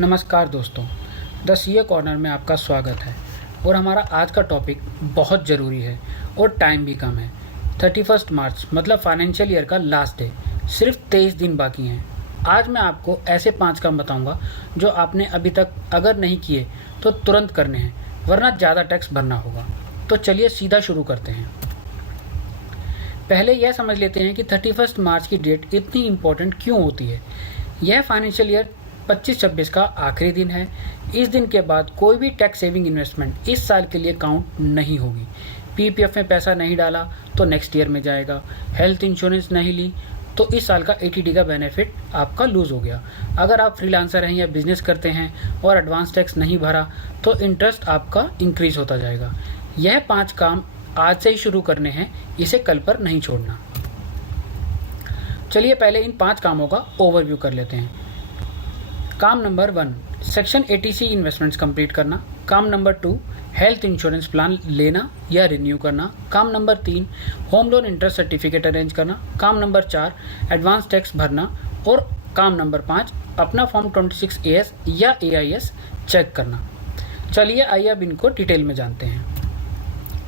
नमस्कार दोस्तों, the CA corner में आपका स्वागत है। और हमारा आज का टॉपिक बहुत ज़रूरी है और टाइम भी कम है। 31 मार्च मतलब फाइनेंशियल ईयर का लास्ट डे, सिर्फ 23 दिन बाकी हैं। आज मैं आपको ऐसे 5 काम बताऊंगा जो आपने अभी तक अगर नहीं किए तो तुरंत करने हैं, वरना ज़्यादा टैक्स भरना होगा। तो चलिए सीधा शुरू करते हैं। पहले यह समझ लेते हैं कि 31 मार्च की डेट इतनी इम्पोर्टेंट क्यों होती है। यह फाइनेंशियल ईयर 25-26 का आखिरी दिन है। इस दिन के बाद कोई भी टैक्स सेविंग इन्वेस्टमेंट इस साल के लिए काउंट नहीं होगी। पीपीएफ में पैसा नहीं डाला तो नेक्स्ट ईयर में जाएगा। हेल्थ इंश्योरेंस नहीं ली तो इस साल का एटीडी का बेनिफिट आपका लूज हो गया। अगर आप फ्रीलांसर हैं या बिजनेस करते हैं और एडवांस टैक्स नहीं भरा तो इंटरेस्ट आपका इंक्रीज होता जाएगा। यह 5 काम आज से ही शुरू करने हैं, इसे कल पर नहीं छोड़ना। चलिए पहले इन 5 कामों का ओवरव्यू कर लेते हैं। काम number 1, section 80C investments complete करना। काम नंबर 2, हेल्थ इंश्योरेंस प्लान लेना या रिन्यू करना। काम number 3, home loan interest certificate arrange करना। काम नंबर 4, एडवांस टैक्स भरना। और काम नंबर 5, अपना फॉर्म 26AS या AIS चेक करना। चलिए आइए अब इनको डिटेल में जानते हैं।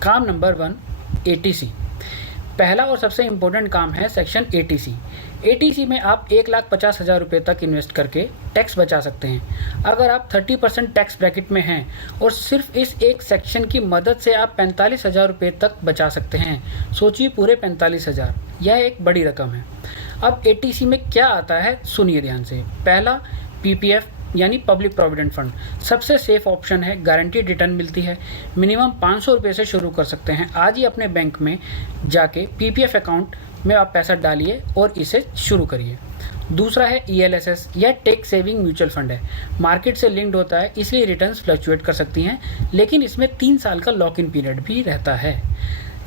काम नंबर 1, ATC। पहला और सबसे इम्पोर्टेंट काम है सेक्शन 80C। 80C में आप 1,50,000 रुपये तक इन्वेस्ट करके टैक्स बचा सकते हैं। अगर आप 30% टैक्स ब्रैकेट में हैं और सिर्फ इस एक सेक्शन की मदद से आप 45,000 रुपये तक बचा सकते हैं। सोचिए, पूरे 45,000, यह एक बड़ी रकम है। अब 80C में क्या आता है सुनिए ध्यान से। पहला, PPF यानी पब्लिक प्रोविडेंट फंड सबसे सेफ ऑप्शन है। गारंटीड रिटर्न मिलती है। मिनिमम 500 रुपये से शुरू कर सकते हैं। आज ही अपने बैंक में जाके PPF अकाउंट में आप पैसा डालिए और इसे शुरू करिए। दूसरा है ELSS या टैक्स सेविंग म्यूचुअल फंड है। मार्केट से लिंक्ड होता है, इसलिए रिटर्न्स फ्लक्चुएट कर सकती हैं, लेकिन इसमें 3 साल का लॉक इन पीरियड भी रहता है।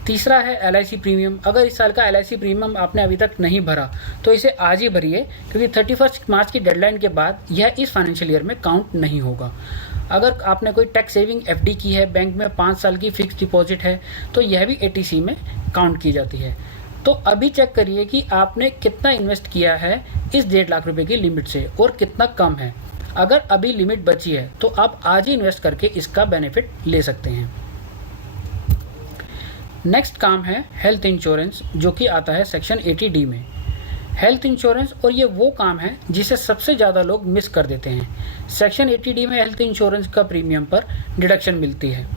तीसरा है LIC प्रीमियम। अगर इस साल का LIC प्रीमियम आपने अभी तक नहीं भरा तो इसे आज ही भरिए, क्योंकि 31 मार्च की डेडलाइन के बाद यह इस फाइनेंशियल ईयर में काउंट नहीं होगा। अगर आपने कोई टैक्स सेविंग FD की है, बैंक में 5 साल की फिक्स डिपॉजिट है, तो यह भी 80C में काउंट की जाती है। तो अभी चेक करिए कि आपने कितना इन्वेस्ट किया है इस 1.5 लाख रुपए की लिमिट से और कितना कम है। अगर अभी लिमिट बची है तो आप आज ही इन्वेस्ट करके इसका बेनिफिट ले सकते हैं। नेक्स्ट काम है हेल्थ इंश्योरेंस, जो कि आता है सेक्शन 80D में। हेल्थ इंश्योरेंस, और ये वो काम है जिसे सबसे ज़्यादा लोग मिस कर देते हैं। सेक्शन 80D में हेल्थ इंश्योरेंस का प्रीमियम पर डिडक्शन मिलती है।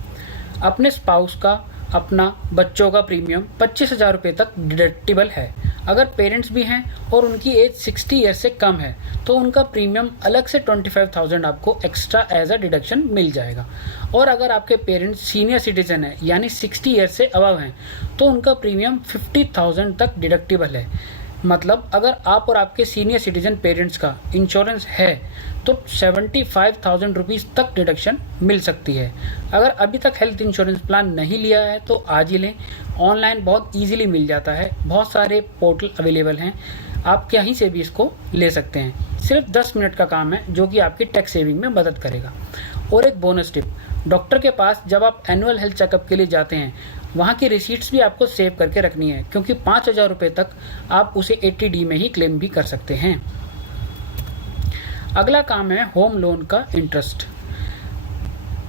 अपने स्पाउस का, अपना, बच्चों का प्रीमियम 25,000 रुपये तक डिडक्टिबल है। अगर पेरेंट्स भी हैं और उनकी एज 60 ईयर से कम है तो उनका प्रीमियम अलग से 25,000 आपको एक्स्ट्रा एज अ डिडक्शन मिल जाएगा। और अगर आपके पेरेंट्स सीनियर सिटीजन है यानी 60 ईयर से अबव हैं तो उनका प्रीमियम 50,000 तक डिडक्टिबल है। मतलब अगर आप और आपके सीनियर सिटीजन पेरेंट्स का इंश्योरेंस है तो 75,000 रुपीज़ तक डिडक्शन मिल सकती है। अगर अभी तक हेल्थ इंश्योरेंस प्लान नहीं लिया है तो आज ही लें। ऑनलाइन बहुत इजीली मिल जाता है, बहुत सारे पोर्टल अवेलेबल हैं, आप कहीं से भी इसको ले सकते हैं। सिर्फ 10 मिनट का काम है जो कि आपकी टैक्स सेविंग में मदद करेगा। और एक बोनस टिप, डॉक्टर के पास जब आप एनुअल हेल्थ चेकअप के लिए जाते हैं वहाँ की रिसीट्स भी आपको सेव करके रखनी है, क्योंकि 5,000 रुपये तक आप उसे 80D में ही क्लेम भी कर सकते हैं। अगला काम है होम लोन का इंटरेस्ट।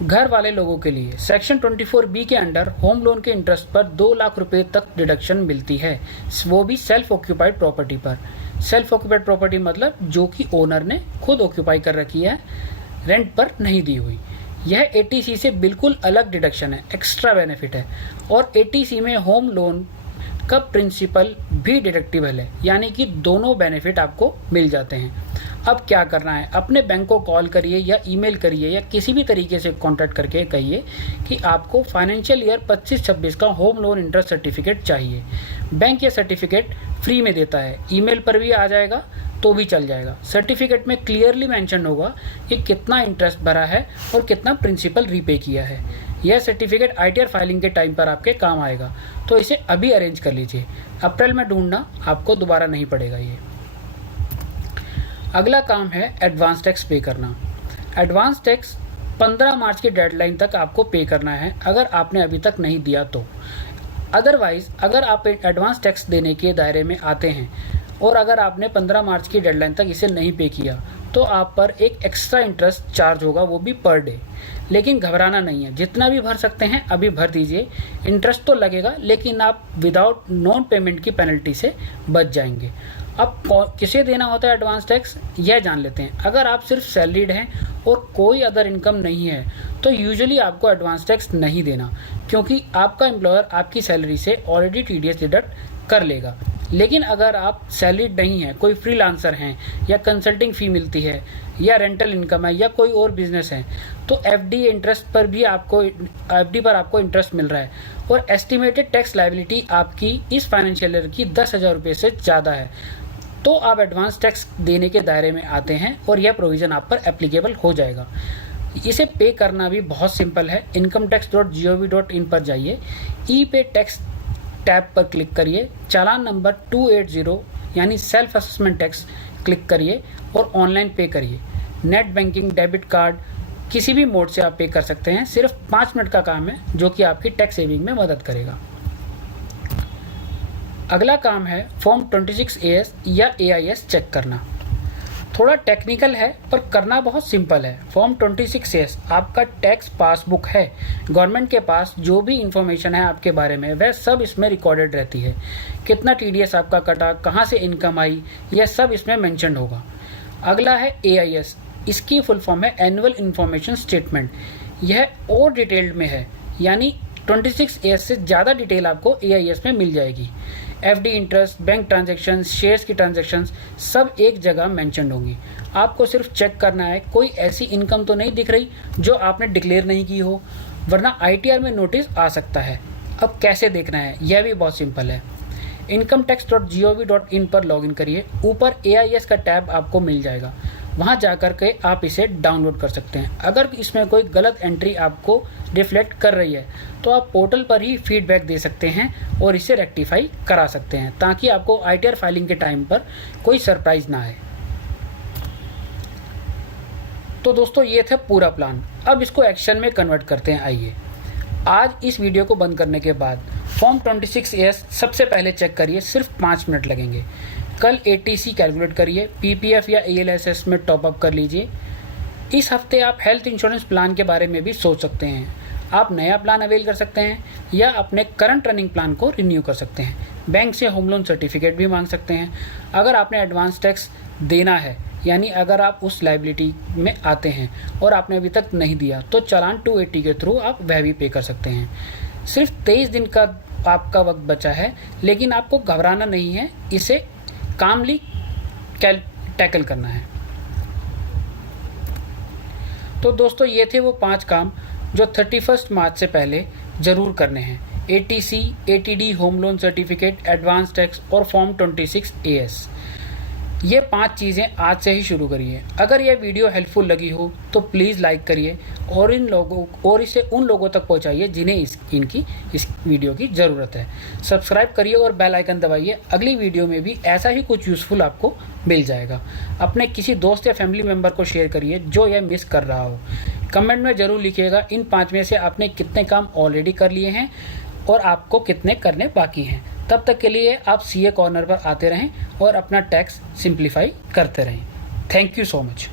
घर वाले लोगों के लिए सेक्शन 24B के अंडर होम लोन के इंटरेस्ट पर 2 लाख रुपए तक डिडक्शन मिलती है, वो भी सेल्फ ऑक्यूपाइड प्रॉपर्टी पर। सेल्फ ऑक्यूपाइड प्रॉपर्टी मतलब जो कि ओनर ने खुद ऑक्यूपाई कर रखी है, रेंट पर नहीं दी हुई। यह 80C से बिल्कुल अलग डिडक्शन है, एक्स्ट्रा बेनिफिट है। और 80C में होम लोन का प्रिंसिपल भी डिडक्टिबल है, यानी कि दोनों बेनिफिट आपको मिल जाते हैं। अब क्या करना है, अपने बैंक को कॉल करिए या ईमेल करिए या किसी भी तरीके से कांटेक्ट करके कहिए कि आपको फाइनेंशियल ईयर 25-26 का होम लोन इंटरेस्ट सर्टिफिकेट चाहिए। बैंक ये सर्टिफिकेट फ्री में देता है, ईमेल पर भी आ जाएगा तो भी चल जाएगा। सर्टिफिकेट में क्लियरली मेंशन होगा कि कितना इंटरेस्ट भरा है और कितना प्रिंसिपल रीपे किया है। यह सर्टिफिकेट ITR फाइलिंग के टाइम पर आपके काम आएगा, तो इसे अभी अरेंज कर लीजिए। अप्रैल में ढूंढना आपको दोबारा नहीं पड़ेगा ये। अगला काम है एडवांस टैक्स पे करना। एडवांस टैक्स 15 मार्च की डेडलाइन तक आपको पे करना है, अगर आपने अभी तक नहीं दिया तो। अदरवाइज अगर आप एडवांस टैक्स देने के दायरे में आते हैं और अगर आपने 15 मार्च की डेडलाइन तक इसे नहीं पे किया तो आप पर एक एक्स्ट्रा इंटरेस्ट चार्ज होगा, वो भी पर डे। लेकिन घबराना नहीं है, जितना भी भर सकते हैं अभी भर दीजिए। इंटरेस्ट तो लगेगा लेकिन आप विदाउट नॉन पेमेंट की पेनल्टी से बच जाएंगे। अब किसे देना होता है एडवांस टैक्स, यह जान लेते हैं। अगर आप सिर्फ सैलरीड हैं और कोई अदर इनकम नहीं है तो यूजुअली आपको एडवांस टैक्स नहीं देना, क्योंकि आपका एम्प्लॉयर आपकी सैलरी से ऑलरेडी टीडीएस डिडक्ट कर लेगा। लेकिन अगर आप सैलरीड नहीं हैं, कोई फ्रीलांसर हैं या कंसल्टिंग फ़ी मिलती है या रेंटल इनकम है या कोई और बिजनेस है, तो एफडी इंटरेस्ट पर भी एफडी पर आपको इंटरेस्ट मिल रहा है और एस्टिमेटेड टैक्स लायबिलिटी आपकी इस फाइनेंशियल ईयर की 10,000 रुपये से ज़्यादा है, तो आप एडवांस टैक्स देने के दायरे में आते हैं और यह प्रोविज़न आप पर एप्लीकेबल हो जाएगा। इसे पे करना भी बहुत सिंपल है। incometax.gov.in पर जाइए, ई पे टैक्स टैब पर क्लिक करिए, चालान नंबर 280 यानी सेल्फ असेसमेंट टैक्स क्लिक करिए और ऑनलाइन पे करिए। नेट बैंकिंग, डेबिट कार्ड, किसी भी मोड से आप पे कर सकते हैं। सिर्फ 5 मिनट का काम है जो कि आपकी टैक्स सेविंग में मदद करेगा। अगला काम है फॉर्म 26AS या AIS चेक करना। थोड़ा टेक्निकल है पर करना बहुत सिंपल है। फॉर्म 26AS आपका टैक्स पासबुक है। गवर्नमेंट के पास जो भी इंफॉर्मेशन है आपके बारे में वह सब इसमें रिकॉर्डेड रहती है। कितना टीडीएस आपका कटा, कहाँ से इनकम आई, यह सब इसमें मेंशन होगा। अगला है AIS, इसकी फुल फॉर्म है एनुअल इन्फॉर्मेशन स्टेटमेंट। यह और डिटेल्ड में है, यानी 26AS से ज़्यादा डिटेल आपको AIS में मिल जाएगी। FD interest, bank transactions, shares की ट्रांजैक्शंस सब एक जगह मेंशन होंगी। आपको सिर्फ चेक करना है कोई ऐसी इनकम तो नहीं दिख रही जो आपने डिक्लेयर नहीं की हो, वरना ITR में नोटिस आ सकता है। अब कैसे देखना है यह भी बहुत सिंपल है। incometax.gov.in पर लॉगिन करिए, ऊपर AIS का टैब आपको मिल जाएगा, वहाँ जाकर के आप इसे डाउनलोड कर सकते हैं। अगर इसमें कोई गलत एंट्री आपको रिफ्लेक्ट कर रही है तो आप पोर्टल पर ही फीडबैक दे सकते हैं और इसे रेक्टिफाई करा सकते हैं, ताकि आपको ITR फाइलिंग के टाइम पर कोई सरप्राइज ना आए। तो दोस्तों ये था पूरा प्लान। अब इसको एक्शन में कन्वर्ट करते हैं। आइए, आज इस वीडियो को बंद करने के बाद फॉर्म 26AS सबसे पहले चेक करिए, सिर्फ 5 मिनट लगेंगे। कल ATC कैलकुलेट करिए, PPF या ALSS में टॉपअप कर लीजिए। इस हफ्ते आप हेल्थ इंश्योरेंस प्लान के बारे में भी सोच सकते हैं। आप नया प्लान अवेल कर सकते हैं या अपने करंट रनिंग प्लान को रिन्यू कर सकते हैं। बैंक से होम लोन सर्टिफिकेट भी मांग सकते हैं। अगर आपने एडवांस टैक्स देना है, यानी अगर आप उस लायबिलिटी में आते हैं और आपने अभी तक नहीं दिया, तो चालान 280 के थ्रू आप वह भी पे कर सकते हैं। सिर्फ 23 दिन का आपका वक्त बचा है, लेकिन आपको घबराना नहीं है, इसे कामली टैकल करना है। तो दोस्तों ये थे वो 5 काम जो 31 मार्च से पहले ज़रूर करने हैं। ATC, ATD, home loan certificate, advance tax और फॉर्म 26AS, ये 5 चीज़ें आज से ही शुरू करिए। अगर यह वीडियो हेल्पफुल लगी हो तो प्लीज़ लाइक करिए और इसे उन लोगों तक पहुंचाइए जिन्हें इस वीडियो की ज़रूरत है। सब्सक्राइब करिए और बेल आइकन दबाइए। अगली वीडियो में भी ऐसा ही कुछ यूज़फुल आपको मिल जाएगा। अपने किसी दोस्त या फैमिली मेम्बर को शेयर करिए जो यह मिस कर रहा हो। कमेंट में ज़रूर लिखिएगा इन 5 में से आपने कितने काम ऑलरेडी कर लिए हैं और आपको कितने करने बाकी हैं। तब तक के लिए आप CA कॉर्नर पर आते रहें और अपना टैक्स सिंप्लीफाई करते रहें। Thank you so much.